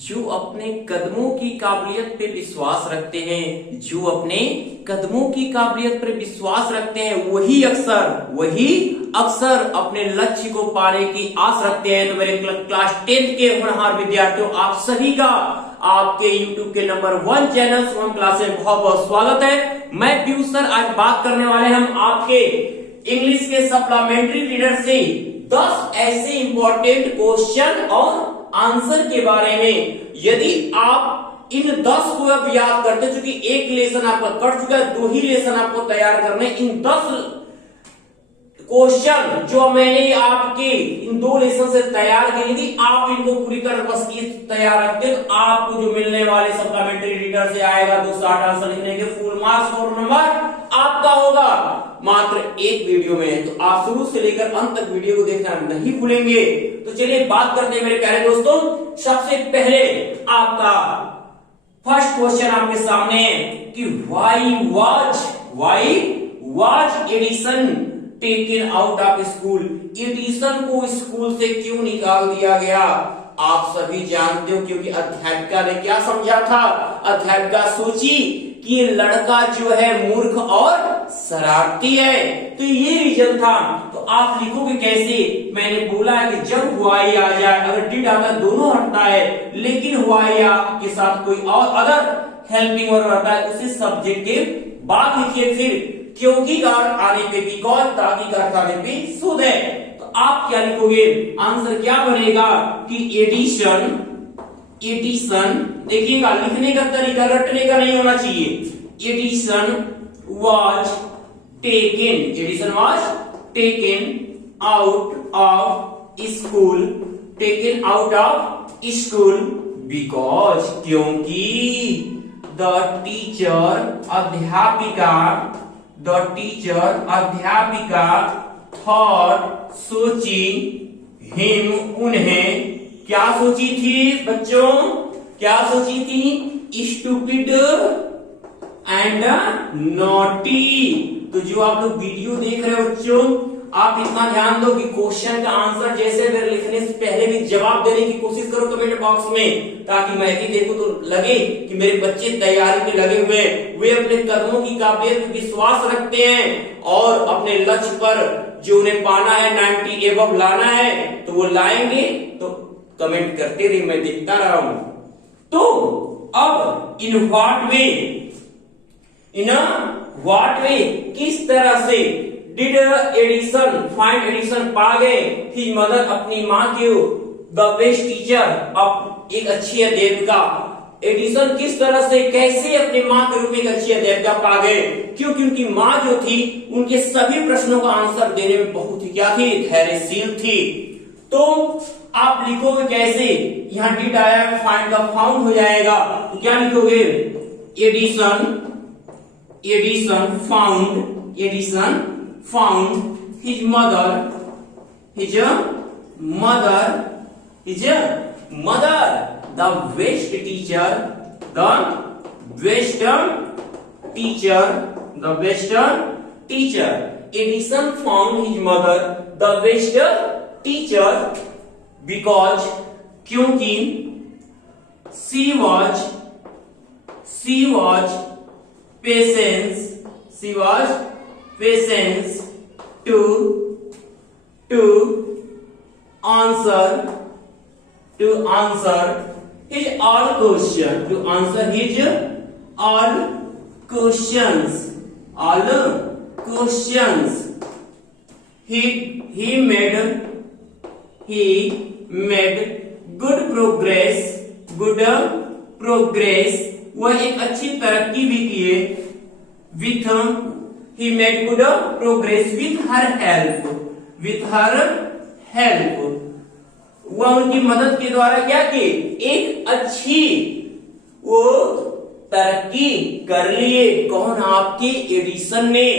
जो अपने कदमों की काबिलियत पे विश्वास रखते हैं, जो अपने कदमों की काबिलियत पर विश्वास रखते हैं, वही अक्सर अपने लक्ष्य को पाने की आस रखते हैं। तो मेरे क्लास 10th के होनहार विद्यार्थियों, आप सभी का आपके YouTube के नंबर 1 चैनल सोहम क्लास में बहुत बहुत स्वागत है। मैं पीयूष सर, आज बात करने वाले हैं हम आपके इंग्लिश के सप्लीमेंट्री रीडर से 10 ऐसे इंपॉर्टेंट क्वेश्चन और आंसर के बारे में। यदि आप इन 10 को अब याद करते, चूंकि एक लेसन आपका कट चुका है, 2 ही लेसन आपको तैयार करने, इन 10 क्वेश्चन जो मैंने आपके इन 2 लेसन से तैयार किए, यदि आप इनको पूरी तरह बस तैयार रखते हैं तो आपको जो मिलने वाले सप्लीमेंट्री रीडर से आएगा 260 आंसर लिखने के फुल मार्क्स और नंबर आपका होगा मात्र एक वीडियो में। तो आप शुरू से लेकर अंत तक वीडियो को देखना नहीं भूलेंगे। तो चलिए बात करते हैं मेरे प्यारे दोस्तों। सबसे पहले आपका फर्स्ट क्वेश्चन आपके सामने है कि why was Edison taken out of school. Edison को स्कूल से क्यों निकाल दिया गया? आप सभी जानते हो, क्योंकि अध्यापिका ने क्या समझा था? अध्यापिका सोची कि ये लड़का जो है मूर्ख और शरारती है, तो ये रीजन था। तो आप लिखोगे कैसे? मैंने बोला है कि जब व्हाई आ जाए, अगर डिड आता दोनों हटता है, लेकिन व्हाई के साथ कोई और अगर हेल्पिंग वर्ब आता है उसे सब्जेक्ट के बाद लिखिए, फिर क्योंकि का अर्थ आने पे बिकॉज, ताकि का अर्थ आने पे शुद्ध है। तो आप क्या लिखोगे? आंसर क्या बनेगा कि एडिशन देखिएगा, लिखने का तरीका रटने का नहीं होना चाहिए। Edison was taken out of school because, क्योंकि द टीचर अध्यापिका थॉट सोची हिम, उन्हें क्या सोची थी बच्चों? क्या सोची थी? Stupid and naughty. तो जो आप लोग वीडियो देख रहे हो बच्चों, आप इतना ध्यान दो कि क्वेश्चन का आंसर जैसे मेरे लिखने से पहले भी जवाब देने की कोशिश करो कमेंट बॉक्स में, ताकि मैं भी देखूं तो लगे कि मेरे बच्चे तैयारी में लगे हुए, वे अपने कदमों की काबिलियत पर विश्वास रखते हैं और अपने लक्ष्य पर जो उन्हें पाना है 90 एबव लाना है तो वो लाएंगे। तो कमेंट करते रहिए, मैं देखता रहा हूं। तो अब इन व्हाट वे किस तरह से डिड एडिसन फाइंड एडिसन पा गए हिज मदर, अपनी माँ के द बेस्ट टीचर, अब एक अच्छी अध्यापिका। एडिसन किस तरह से कैसे अपनी माँ के रूप में एक अच्छी अध्यापिका पा गए? क्योंकि उनकी माँ जो थी उनके सभी प्रश्नों का आंसर देने में बहुत ही क्या थी? धैर्यशील थी। तो आप लिखोगे कैसे? यहां डिड आया, फाइंड का फाउंड हो जाएगा, तो क्या लिखोगे? Edison found his mother the best teacher. Edison found his mother the best teacher because, क्योंकि she was patient to answer his all questions. He made good progress, वह एक अच्छी तरक्की भी किए। he made good progress with her help, वह उनकी मदद के द्वारा क्या की? एक अच्छी वो तरक्की कर लिए। कौन? आपके एडिसन ने।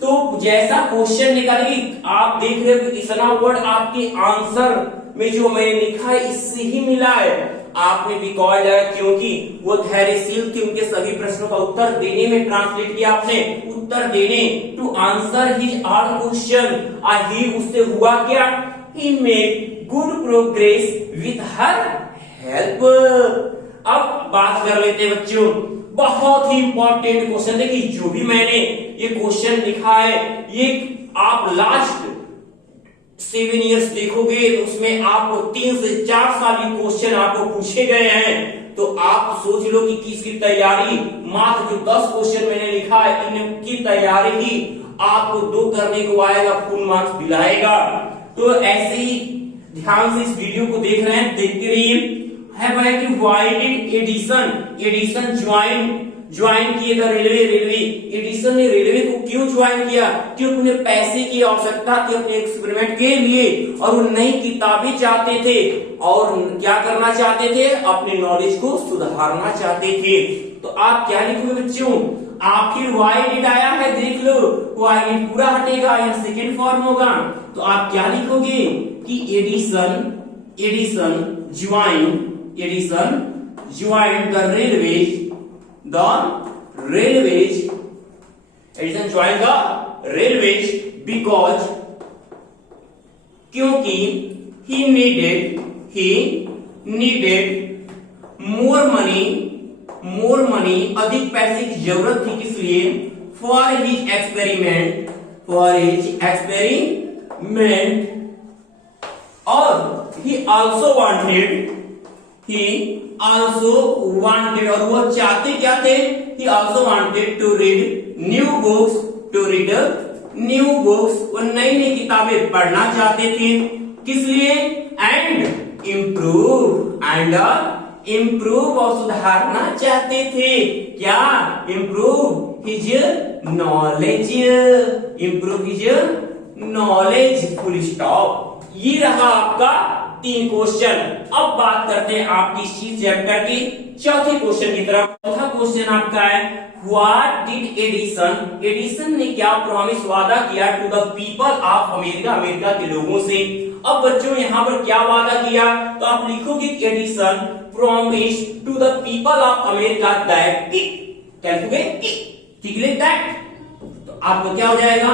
तो जैसा क्वेश्चन निकालेगी, आप देख रहे हो कि इतना वर्ड आपके आंसर में जो मैंने लिखा है इससे ही मिला है। आपने बिकॉज लगाया क्योंकि वो धैर्यशील थे, उनके सभी प्रश्नों का उत्तर देने में ट्रांसलेट किया आपने, उत्तर देने, to answer his all question. He उससे हुआ क्या? He made good progress with her help. अब बात कर लेते हैं बच्चों, बहुत ही इंपॉर्टेंट क्वेश्चन। देखिए जो भी मैंने ये क्वेश्चन लिखा है, ये आप लास्ट 7 इयर्स देखोगे तो उसमें आपको 3 से 4 साल के क्वेश्चन आपको पूछे गए हैं। तो आप सोच लो कि किसकी तैयारी, मात्र जो 10 क्वेश्चन मैंने लिखा है इनकी तैयारी ही आपको 2 करने को आएगा, फुल मार्क्स दिलाएगा। तो ऐसे ही ध्यान से इस वीडियो को देख रहे हैं, देखते रहिए। है भाई कि व्हाई डिड एडिसन ज्वाइन किए द रेलवे एडिसन ने रेलवे को क्यों ज्वाइन किया? क्योंकि उन्हें पैसे की आवश्यकता थी अपने एक्सपेरिमेंट के लिए, और वो नई किताबें चाहते थे, और क्या करना चाहते थे? अपने नॉलेज को सुधारना चाहते थे। तो आप क्या लिखोगे बच्चों? आखिर व्हाई डिड आया है, देख लो, व्हाई डिड पूरा हटेगा या सेकेंड फॉर्म होगा। तो आप क्या लिखोगे कि Edison join the railways because, क्योंकि he needed more money, अधिक पैसे की जरूरत थी, किस लिए? for his experiment, और he also wanted, और वो चाहते क्या थे? he also wanted to read new books, वो नई नई किताबें पढ़ना चाहते थे, किस लिए? and improve, और सुधारना चाहते थे, क्या? improve his knowledge, full stop. ये रहा आपका 3 क्वेश्चन। अब बात करते हैं आपकी इस चैप्टर की चौथे क्वेश्चन की तरफ। चौथा क्वेश्चन आपका है, व्हाट डिड एडिसन ने क्या प्रॉमिस, वादा किया, to the people of America के लोगों से। अब बच्चों यहाँ पर क्या वादा किया? तो आप लिखोगे Edison promise to the people of America that, क्या लिखोगे? ठीक है, दैट। तो आपको क्या हो जाएगा?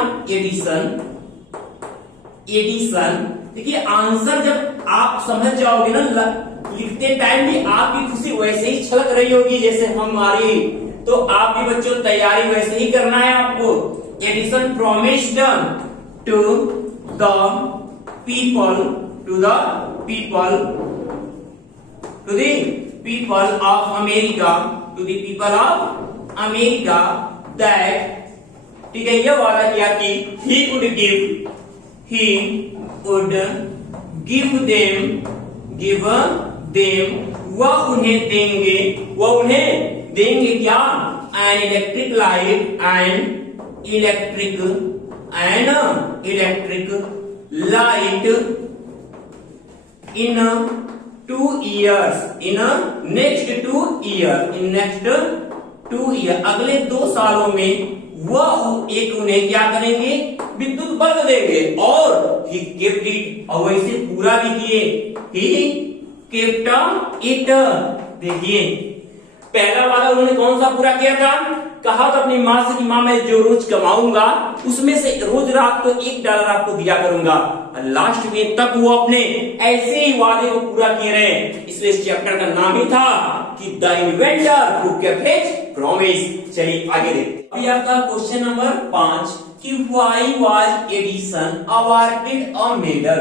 एडिसन। देखिए आंसर जब आप समझ जाओगे ना, लिखते टाइम भी आपकी खुशी वैसे ही छलक रही होगी जैसे हमारी। तो आप भी बच्चों तैयारी वैसे ही करना है आपको। Edison promised to the people of America that, ठीक है, यह वादा किया कि he would give them, वह उन्हें देंगे क्या? an electric light in 2 years, next 2 years, अगले 2 सालों में वह एक उन्हें क्या करेंगे? विद्युत बल्ब देंगे। और he kept it, और वैसे पूरा भी किए, he kept it। देखिए पहला वाला उन्होंने कौन सा पूरा किया था? कहा था अपनी माँ से कि माँ मैं जो रोज कमाऊंगा उसमें से रोज रात को $1 आपको दिया करूंगा। लास्ट में तक वो अपने ऐसे ही वादे को पूरा किए रहे, इसलिए इस चैप्टर का नाम ही था कि the inventor who kept his promise. चलिए आगे देखते। अभी आपका क्वेश्चन नंबर 5 कि why was Edison awarded a medal.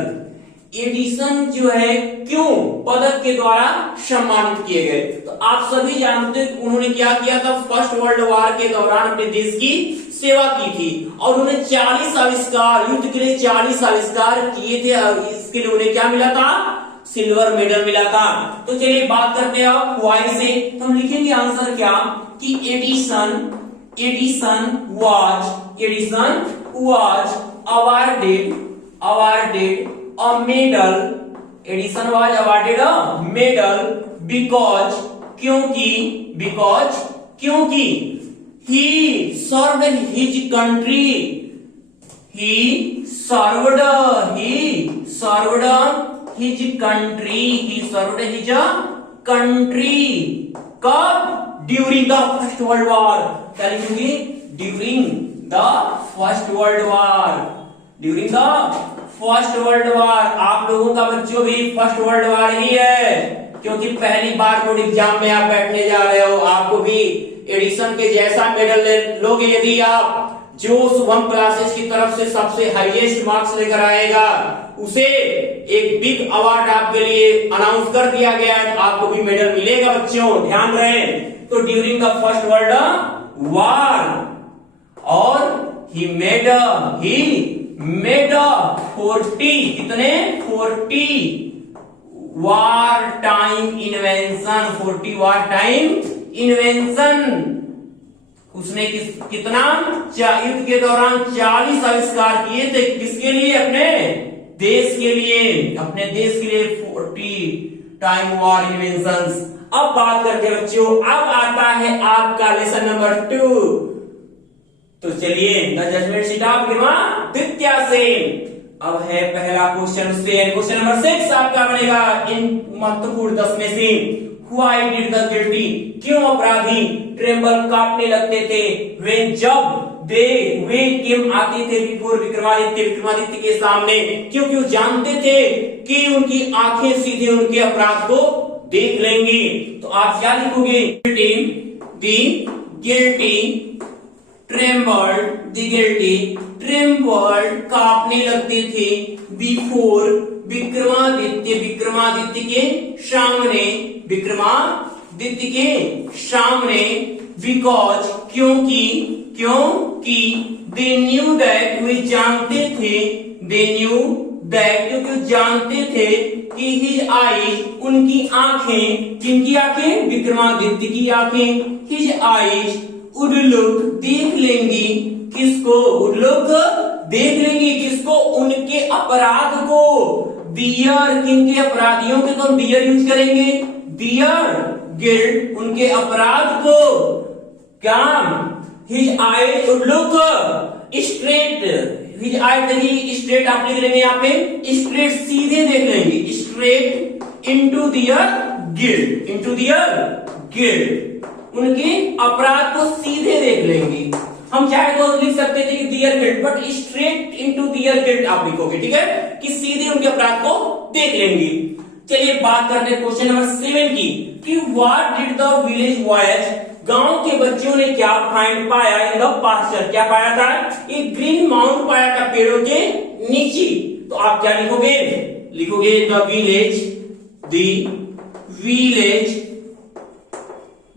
Edison जो है क्यों पदक के द्वारा सम्मानित किए गए? तो आप सभी जानते हैं उन्होंने क्या किया था? फर्स्ट वर्ल्ड वॉर के दौरान अपने देश की सेवा की थी, और उन्होंने 40 आविष्कार, युद्ध के लिए 40 आविष्कार किए थे, और इसके लिए उन्हें क्या मिला था? सिल्वर मेडल मिला था। तो चलिए बात करते हैं अब व्हाई से। तो हम लिखेंगे आंसर क्या कि Edison was awarded a medal, Edison was awarded a medal because, क्योंकि he served his country, he served his country कब? During the first world war. क्या लिखूंगी? During the first world war. आप लोगों का बच्चों भी फर्स्ट वर्ल्ड वॉर ही है। क्योंकि पहली बार बोर्ड एग्जाम में आप बैठने जा रहे हो, आपको भी एडिशन के जैसा मेडल लोगे यदि आप जो शुभम क्लासेस की तरफ से सबसे हाईएस्ट मार्क्स लेकर आएगा उसे एक बिग अवार्ड आपके लिए अनाउंस कर दिया गया है, आपको भी मेडल मिलेगा बच्चों, ध्यान रहे। तो during the first world war और ही मेड 40 कितने 40 war time invention, 40 war time invention. उसने कितना युद्ध के दौरान 40 आविष्कार किए थे, किसके लिए? अपने देश के लिए, अपने देश के लिए 40 टाइम वार इन्वेंशंस। अब बात करते हैं बच्चों, अब आता है आपका लेसन नंबर 2। तो चलिए the judgement sheet of Vikramaditya Sen. अब है पहला क्वेश्चन से, क्वेश्चन नंबर 6 आपका बनेगा इन महत्वपूर्ण 10 में से। व्हाई डिड द गिल्टी, क्यों अपराधी ट्रेम्बल कांपने लगते थे? वे जब वे केम आते थे बिफोर विक्रमादित्य के सामने, क्योंकि वो जानते थे कि उनकी आंखें सीधे उनके अपराध को देख लेंगी। तो आप क्या लिखोगे? ट्रेम्बल्ड कांपने लगते थे बिफोर विक्रमादित्य के सामने, बिकॉज क्योंकि दे न्यू दैट, वे जानते थे, क्योंकि जानते थे कि हिज आईज, उनकी आंखें, किनकी आंखें? विक्रमादित्य की आंखें, हिज आईज वुड लुक, देख लेंगी किसको? वुड लुक, देख लेंगी किसको? उनके अपराध को। दियर, किनके अपराधियों के? तो हम दियर यूज करेंगे, दियर गिल्ट, उनके अपराध को। क्या? His eyes would look straight, his eyes देखिए स्ट्रेट आप लिख लेंगे यहाँ पे, स्ट्रेट सीधे देख लेंगे, स्ट्रेट इनटू दियर गिल्ट, उनके अपराध को सीधे देख लेंगे। हम चाहे तो लिख सकते थे कि their guilt, but straight into their guilt आप लिखोगे, ठीक है, कि सीधे उनके अपराध को देख लेंगे। चलिए बात करते हैं क्वेश्चन नंबर 7 की, कि what did the village boys, गांव के बच्चों ने क्या फाइंड पाया इन द पास्चर, क्या पाया था? एक ग्रीन माउंट पाया था पेड़ों के नीचे। तो आप क्या लिखोगे? The village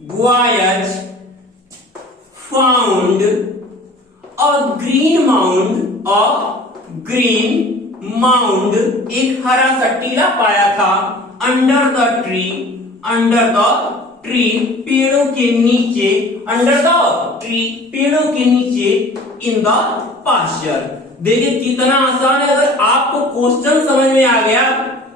boys found a green mound, एक हरा सा टीला पाया था, अंडर द ट्री, पेड़ों के नीचे, पेड़ों के नीचे, इन द पास्चर। देखिए कितना आसान है, अगर आपको क्वेश्चन समझ में आ गया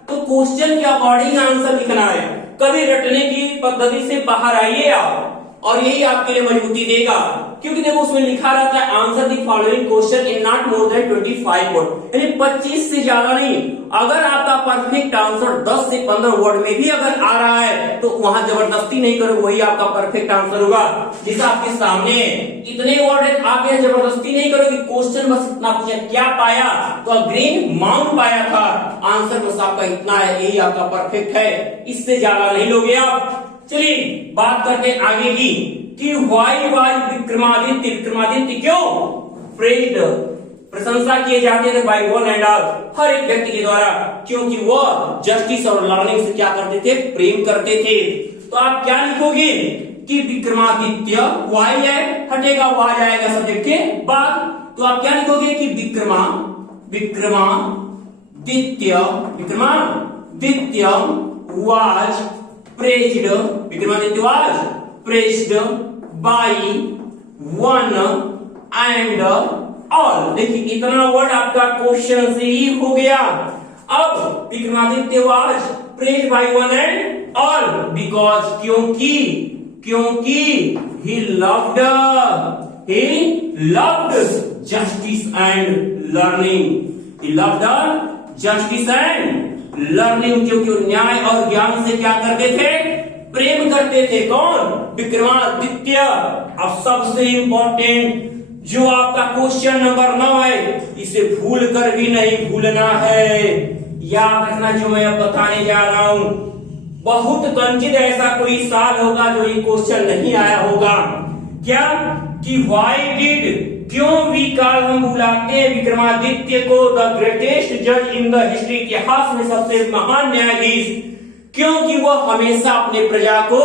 तो क्वेश्चन के अकॉर्डिंग आंसर लिखना है। कभी रटने की पद्धति से बाहर आइए आप, और यही आपके लिए मजबूती देगा, क्योंकि देखो उसमें लिखा रहता है answer the following question in not more than 25 word, यानी 25 से ज्यादा नहीं। अगर आपका परफेक्ट आंसर 10 से 15 वर्ड में भी अगर आ रहा है तो वहां जबरदस्ती नहीं करो, वही आपका परफेक्ट आंसर होगा। जिस आपके सामने इतने वर्ड है, आप यह जबरदस्ती नहीं करो कि क्वेश्चन बस इतना पूछा, क्या पाया? तो ग्रीन माउंट पाया था, आंसर बस आपका इतना है, यही आपका परफेक्ट है, इससे ज्यादा नहीं लोगे आप। चलिए बात करते हैं आगे की, कि व्हाई वाज विक्रमादित्य क्यों प्रेज्ड, प्रशंसा किए जाते थे बाय वन एंड ऑल, हर एक व्यक्ति के द्वारा, क्योंकि वह जस्टिस और लर्निंग से क्या करते थे? प्रेम करते थे। तो आप क्या लिखोगे? कि विक्रमादित्य, व्हाई है हटेगा, वह जाएगा सब्जेक्ट के बाद, तो आप क्या लिखोगे? कि Vikramaditya was praised by one and all। देखिए इतना वर्ड आपका क्वेश्चन से ही हो गया। अब Vikramaditya was praised by one and all because क्योंकि he loved justice and learning, क्योंकि न्याय और ज्ञान से क्या करते थे? प्रेम करते थे। कौन? विक्रमादित्य। अब सबसे इंपॉर्टेंट जो आपका क्वेश्चन नंबर 9 है, इसे भूल कर भी नहीं भूलना है, याद रखना जो मैं अब बताने जा रहा हूं। बहुत वंचित ऐसा कोई साल होगा जो ये क्वेश्चन नहीं आया होगा। क्या कि व्हाई डिड, क्यों वी कॉल, हम बुलाते हैं विक्रमादित्य को द ग्रेटेस्ट जज इन द हिस्ट्री, इतिहास में सबसे महान न्यायाधीश, क्योंकि वह हमेशा अपने प्रजा को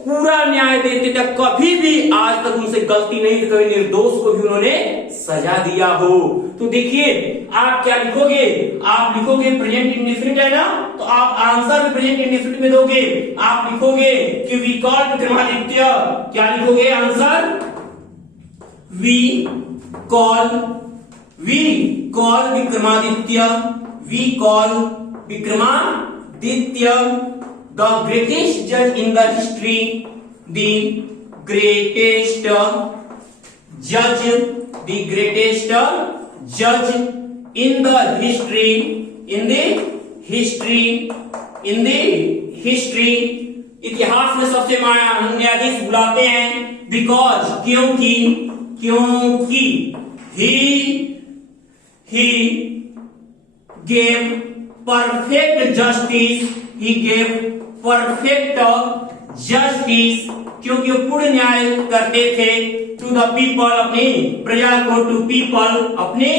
पूरा न्याय देते थे। कभी भी आज तक उनसे गलती नहीं थी, कभी निर्दोष को भी उन्होंने सजा दिया हो। तो देखिए आप क्या लिखोगे, आप लिखोगे प्रेजेंट इंडेफिनिट है ना, तो आप आंसर भी प्रेजेंट इंडेफिनिट में दोगे। आप लिखोगे कि वी कॉल विक्रमादित्य, क्या लिखोगे answer, we call Vikramaditya, we call Vikramaditya the greatest judge in the history, the greatest judge, the greatest judge in the history, in the history, in the history, इतिहास में सबसे महान न्यायाधीश बुलाते हैं because, क्योंकि he gave perfect justice, he gave perfect justice, क्योंकि वो पूर्ण न्याय करते थे टू द पीपल, अपनी प्रजा को, टू पीपल, अपनी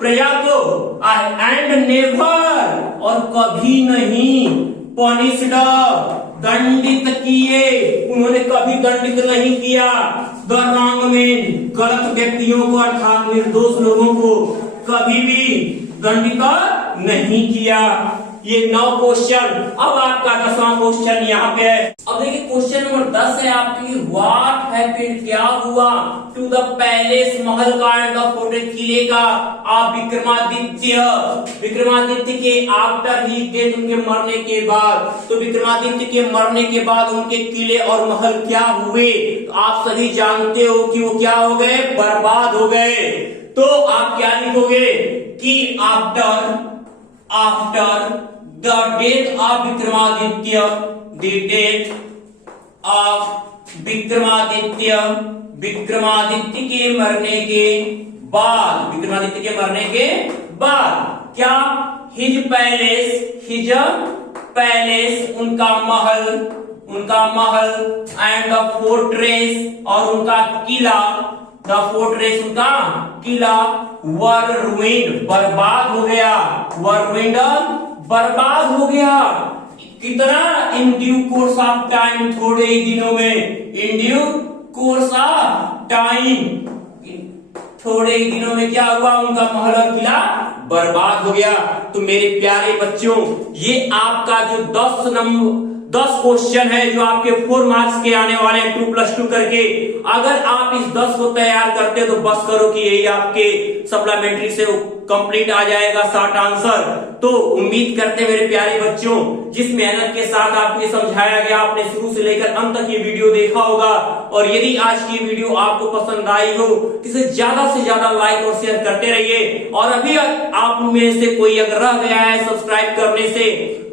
प्रजा को, एंड नेवर, और कभी नहीं, पनिश्ड, दंडित किए, उन्होंने कभी दंडित नहीं किया, द रॉन्ग मैन, गलत व्यक्तियों को अर्थात निर्दोष लोगों को कभी भी दंडित नहीं किया। ये 9 क्वेश्चन। अब आपका 10वां क्वेश्चन यहाँ पे है। अब देखिए क्वेश्चन नंबर 10 है आपके, व्हाट हैपेंड, क्या हुआ, टू द पैलेस, महल का, एंड द फोर्ट, किले का, आप विक्रमादित्य के आफ्टर ही डेथ, उनके मरने के बाद। तो विक्रमादित्य के मरने के बाद उनके किले और महल क्या हुए, तो आप सभी जानते हो कि वो क्या हो गए, बर्बाद हो गए। तो आप क्या लिखोगे कि after the death of Vikramaditya, the death of Vikramaditya के मरने के बाद, क्या his पैलेस, उनका महल, and the fortress, और उनका किला, the fortress, उनका किला, were ruined, बर्बाद हो गया, कितना, in due course of time, थोड़े ही दिनों में, in due course of time, थोड़े ही दिनों में क्या हुआ, उनका महल और किला बर्बाद हो गया। तो मेरे प्यारे बच्चों, ये आपका जो 10 क्वेश्चन है जो आपके 4 मार्क्स के आने वाले हैं 2+2 करके, अगर आप इस 10 को तैयार करते तो बस करो कि यही आपके सप्लीमेंट्री से कंप्लीट आ जाएगा शॉर्ट आंसर। तो उम्मीद करते मेरे प्यारे बच्चों, जिस मेहनत के साथ आपने समझाया गया, आपने शुरू से लेकर अंत तक ये वीडियो देखा होगा, और यदि आज की वीडियो आपको पसंद आई हो तो इसे ज्यादा से ज्यादा लाइक और शेयर करते रहिए। और अभी आप में से कोई अगर रह गया है सब्सक्राइब करने से,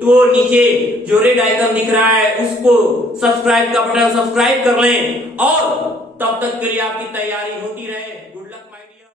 तो नीचे जो रेड आइकन दिख रहा है उसको सब्सक्राइब का बटन सब्सक्राइब कर लें, और तब तक के लिए आपकी तैयारी होती रहे। Good luck.